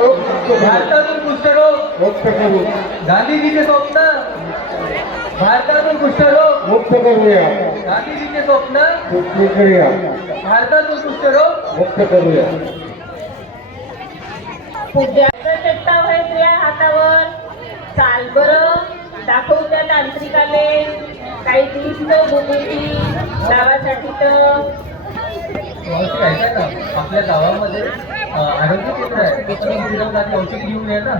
भारतातून कुष्ठरोग. मुक्त करू गांधीजीचे स्वप्न. भारतातून कुष्ठरोग. मुक्त करूया गांधीजीचे स्वप्न. मुक्ती करूया भारतातून कुष्ठरोग मुक्त करूया हातावर. चाल बरं. दाखवू त्या तांत्रिकाले काही दिसतं भूमिती गावासाठी तर. आपल्या गावामध्ये आरोग्य केंद्र आहे. औषध घेऊन या ना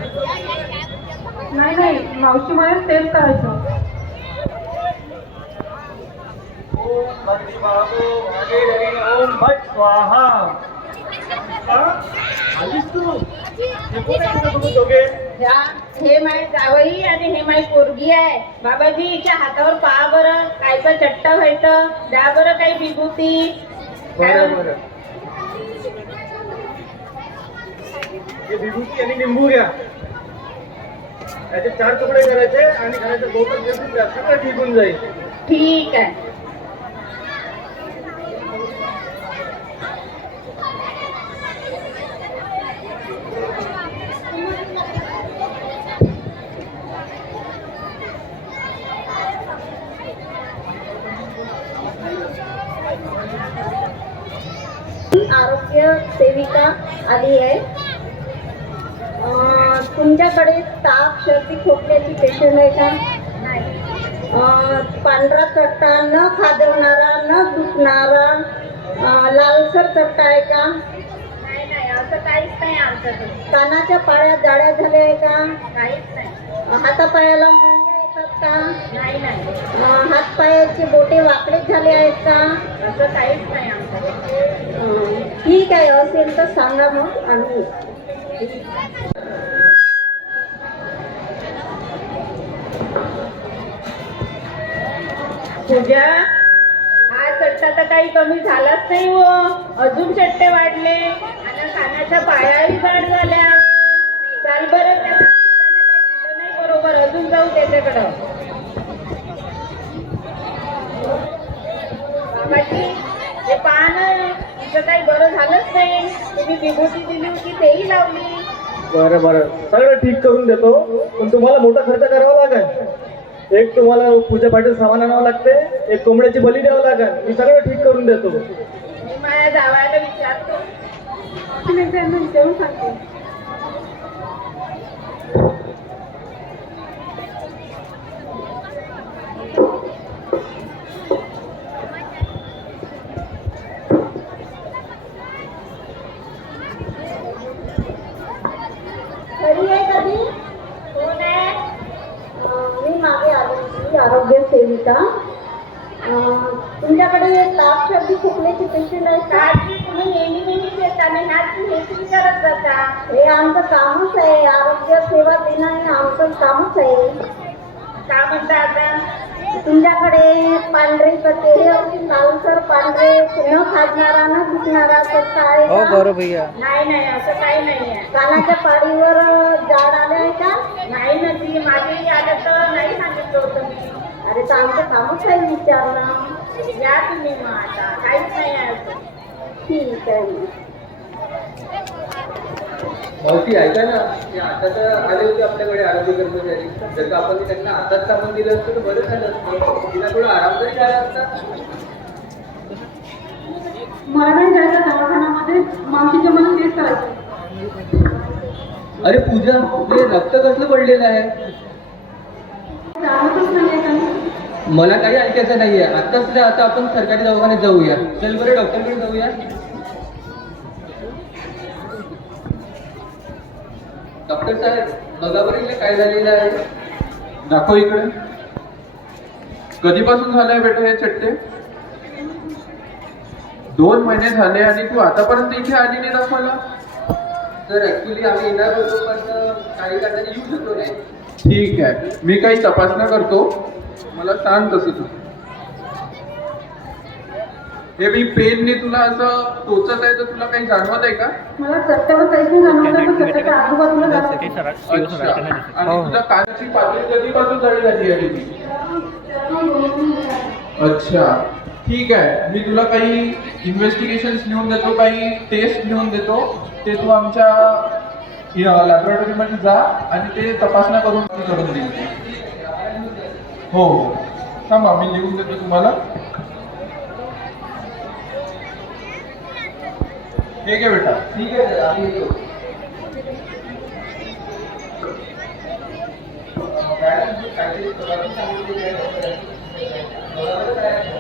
नाही नाही मावशी मला तेच करायचं ओम भट स्वाहा ह्या हे माय जावई आणि हे माय पोरगी आहे. बाबाजी हिच्या हातावर पहा बरं. कायचं चट्टा व्हायचं. द्या बरं काही विभूती बरं बरं हे विभूती आणि लिंबू घ्या. याचे चार तुकडे करायचे आणि घराच्या बोटल सगळं ठीक होऊन जाईल. ठीक आहे. आरोग्य सेविका आली आहे. तुमच्याकडे ताप सर्दी खोकल्याची पेशंट आहे का? पांढरा चट्टा न खाजवणारा न दुखणारा लालसर चट्टा आहे का? कानाच्या पाळ्या जाड्या झाल्या आहे का? हातापायाला मुंग्या येतात का? नाही नाही. हातपायाचे बोटे वाकडे झाले आहेत का? असं काहीच नाही आमच्याकडे. ठीक आहे असेल तर सांगा मग आम्ही. पूजा. हा चट्टा तर काही कमी झालाच नाही हो. अजून चट्टे वाढले. आणि कानाच्या पायाही जाड झाल्या. चाल बरं त्या नाही बरोबर. अजून जाऊ त्याच्याकडं बाबाजी हे पहा ना तिचं काही बरं झालंच नाही. तुम्ही विभूती दिली होती तेही लावली. बरं बरं. सगळं ठीक करून देतो. पण तुम्हाला मोठा खर्च करावा लागेल. एक तुम्हाला पूजा पाठीचं सामान आणावं लागते एक कोंबड्याची बली द्यावं लागेल. मी सगळं ठीक करून देतो. मी माझ्या जावायला विचारतो. तुम्ही त्यांना विचारून सांगते घरी आहे कधी कोण आहे अं, मी मागे आली होती आरोग्य सेविका तुमच्याकडे ताप सर्दी खोकल्याची पेशंट आहे का तुम्ही नेहमी नेहमीच येता ना ह्याच हेच विचारत जाता हे आमचं कामच आहे. आरोग्य सेवा देणं हे आमचं कामच आहे. का म्हणता आता. तुमच्याकडे पांढरे अगदी लालसर पांढरे न खाजणारा न दुखणारा कसा आहे हो का? बरं भैया नाही नाही असं काही नाही आहे कानाच्या पाडीवर जाड आले आहे का नाही ना ती मागेही आलं तर नाही सांगितलं होतं मी अरे तर आमचं कामच आहे विचारणं या तुम्ही मग आता काहीच नाही आहे असं. ठीक आहे मग. मावशी ऐका ना. आता तर आले होते आपल्याकडे आरोग्य कर्मचारी. जर का आपण त्यांना आताच सामान दिलं असतं तर बरं झालं असतं. तिला थोडा आराम तरी झाला असता. मला नाही जायचं दवाखान्यामध्ये. मावशीच्या मला तेच करायचं अरे पूजा ते रक्त कसलं पडलेलं आहे? मला काही ऐकायचं नाहीये. आताच आता आपण सरकारी दवाखान्यात जाऊया. चल बरं डॉक्टरकडे जाऊया. डॉक्टर साहेब बघा बरं इथे काय झालेलं आहे? दाखव इकडे. कधीपासून झालंय बेटा हे चट्टे? दोन महिने झाले आणि तू आतापर्यंत इथे आली नाही दाखवायला? सर ऍक्च्युली आम्ही येणार होतो पण काही कारणाने येऊ शकलो नाही. ठीक आहे. मी काही तपासण्या करतो. मला सांग तसं तू. हे मी पेनने तुला असं टोचत आहे तर तुला काही जाणवत आहे का? मला चट्ट्यावर काहीच नाही आजूबाजूला जाणवतं. अच्छा. आणि तुझ्या कानाची पातळी कधीपासून झाली झाली आहे? अच्छा. ठीक आहे. मी तुला काही इन्व्हेस्टिगेशन लिहून देतो काही टेस्ट लिहून देतो. ते तू आमच्या लॅबोरेटरीमध्ये जा आणि ते तपासण्या करून करून देईल हो हो. थांबा मी लिहून देतो तुम्हाला. हे घे बेटा ठीक आहे आम्ही येतो आहे. आहे?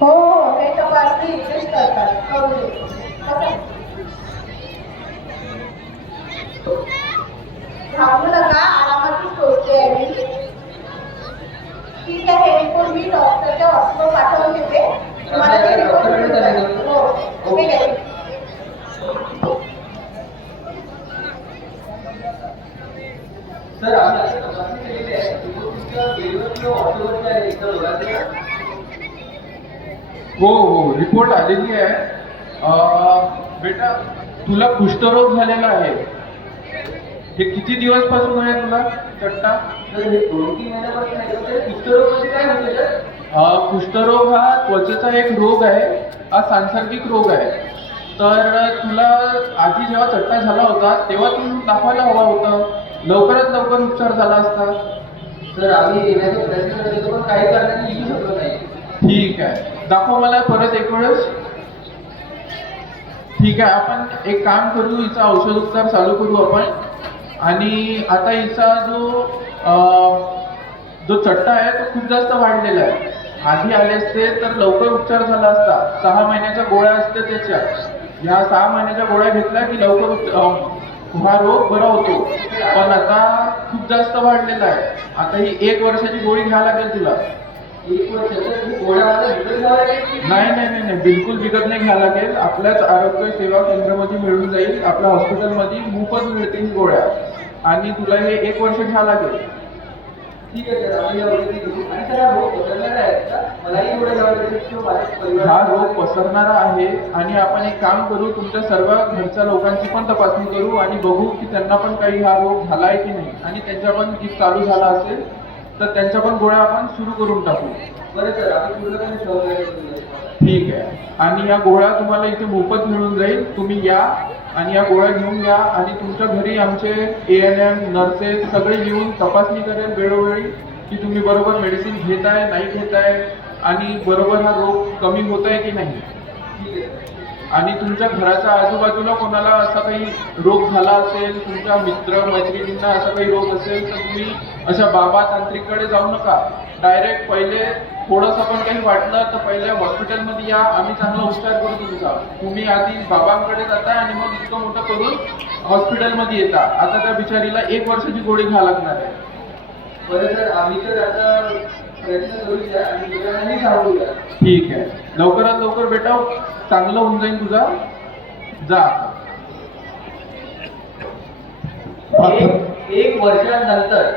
हो हो ते तपासणी इथेच करतात करू दे. बसा. घाबरू नका आरामातच पोहोचते आहे मी ठीक आहे रिपोर्ट मी डॉक्टरच्या हॉस्पिटल पाठवून देते तुम्हाला ते report डॉक्टरकडे चालेल का? हो ठीक आहे सर आम्ही आता तपासणी केलेली आहे तुमच्या बेडवर किंवा ऑटोवरती आहे एकदा ओळखले का? हो हो. रिपोर्ट आलेली आहे. बेटा तुला कुष्ठरोग झालेला आहे. हे किती दिवसपासून आहे तुला? चट्टा? तर तर कुष्ठरोग हा त्वचेचा एक रोग आहे. हा सांसर्गिक रोग आहे. तर तुला आधी जेव्हा चट्टा झाला होता तेव्हा तू दाखवायला हवा होतं. लवकरात लवकर उपचार झाला असता. सर आम्ही येण्याचा प्रयत्न करत पण काही कारणाने ठीक आहे. दाखव मला परत एक वेळेस. ठीक आहे आपण एक काम करू हिचा औषधोपचार चालू करू आपण. आणि आता हिचा जो जो चट्टा आहे तो खूप जास्त वाढलेला आहे. आधी आले असते तर लवकर उपचार झाला असता. सहा महिन्याच्या गोळ्या असते त्याच्या. या सहा महिन्याच्या गोळ्या घेतल्या की लवकर हा रोग बरा होतो. पण आता खूप जास्त वाढलेला आहे. आता ही एक वर्षाची गोळी घ्यावी लागेल तुला. घ्यावं? नाही. नाही नाही नाही बिलकुल विकत नाही घ्यायला लागेल. आपल्याच आरोग्य सेवा केंद्रामध्ये मिळून जाईल. आपल्या हॉस्पिटलमध्ये मोफत मिळतील गोळ्या. आणि तुला हे एक वर्ष घ्यावं लागेल. ठीक आहे सर. आम्ही या गोळ्या घेऊ. आणि सर हा रोग बदलणार आहे का? मलाही गोळ्या घ्यावं लागेल. किंवा माझ्या परिवाराला- हा रोग पसरणारा आहे. आणि आपण एक काम करू. तुमच्या सर्व घरच्या लोकांची पण तपासणी करू. आणि बघू की त्यांना पण काही हा रोग झाला आहे की नाही. आणि त्यांच्या पण चालू झाला असेल. तर त्यांच्या पण गोळ्या आपण सुरू करून टाकू. बरं सर सहकार्य करू ठीक आहे. आणि या गोळ्या तुम्हाला इथे मोफत मिळून जाईल. तुम्ही या आणि या गोळ्या घेऊन या आणि तुमच्या घरी आमचे ए एन एम नर्सेस सगळे येऊन तपासणी करेल वेळोवेळी की तुम्ही बरोबर मेडिसिन घेताय नाही घेताय आणि बरोबर हा रोग कमी होत आहे की नाही. आणि तुमच्या घराच्या आजूबाजूला कोणाला असा काही रोग झाला असेल तुमच्या मित्र मैत्रिणींना असा काही रोग असेल तर तुम्ही अशा बाबा तांत्रिककडे जाऊ नका. डायरेक्ट पहिले थोडंसं पण काही वाटलं तर पहिले हॉस्पिटलमध्ये या. आम्ही चांगला उपचार करू तुमचा. तुम्ही आधी बाबांकडे जाता आणि मग इतकं मोठं करून हॉस्पिटलमध्ये येता. आता त्या बिचारीला एक वर्षाची गोळी घ्या लागणार आहे. बरं सर आम्ही तर आता ठीक आहे. लवकरात लवकर बेटा चांगलं होऊन जाईल तुझा. जा. एक एक वर्षानंतर.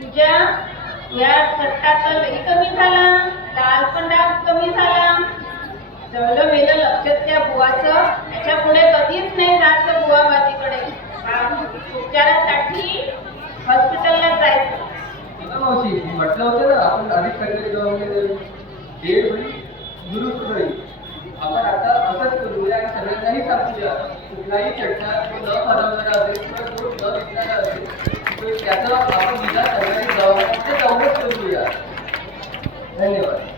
तुझ्या या तर लई कमी झाला. लाल पण डाग कमी झाला. जवळ मेलं लक्षात त्या बुवाचं. याच्यापुढे कधीच नाही जायचं गुवाबाजीकडे उपचारासाठी हॉस्पिटलला जायचं. मावशी म्हटलं होतं ना आपण अधिक काहीतरी दवाखाने डेट होईल दुरुस्त होईल आपण आता असंच करूया आणि सगळ्यांनाही सांगूया कुठलाही चटणा तो न हरवणारा असेल किंवा तो न विकणारा असेल तर त्याचं आपण निदान सरकारी दवाखान्यात जाऊनच करूया धन्यवाद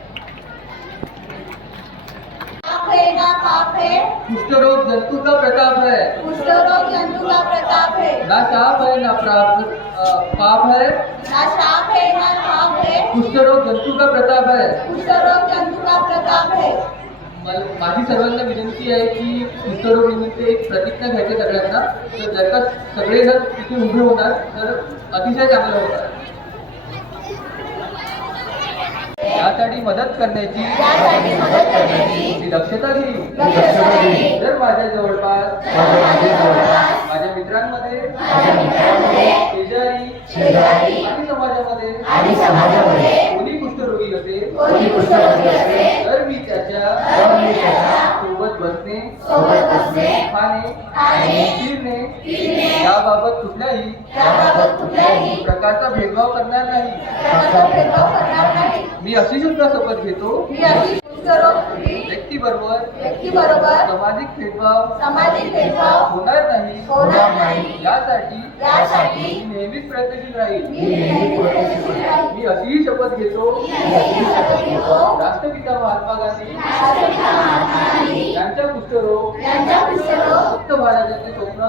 पाप है ना पाप है कुष्ठरोग जंतु का प्रताप है। कुष्ठ रोग जंतु का प्रताप है। ना साप है ना प्राप पाप है। ना शाप है ना पाप है। कुष्ठरोग जंतु का प्रताप है। कुष्ठ रोग जंतु का प्रताप है। माझी सर्वांना विनंती आहे की कुष्ठरोग निमित्त एक प्रतिज्ञा घ्यायची सगळ्यांना. तर जर का सगळे जर तिथे उभे होणार तर अतिशय चांगलं होणार. यासाठी मदत करण्याची यासाठी मदत करण्याची मी दक्षता घेईन. जर माझ्या जवळपास माझ्या मित्रांमध्ये शेजारी शेजारी आणि समाजामध्ये आणि समाजामध्ये कोणी कुष्ठरोगी असेल कोणी कुष्ठरोगी असेल तर मी त्याच्या सोबत बसणे सोबत बसणे खाणे याबाबत कुठल्याही प्रकारचा भेदभाव करणार नाही. मी अशी सुद्धा शपथ घेतो व्यक्तीबरोबर व्यक्तीबरोबर सामाजिक भेदभाव सामाजिक भेदभाव होणार नाही. होणार नाही. यासाठी यासाठी मी नेहमीच प्रयत्नशील राहील. मी. मी अशीही शपथ घेतो. मी अशी राष्ट्रपिता महात्मा गांधी. यांच्या कुष्ठरोग मुक्त भारताचे स्वप्न.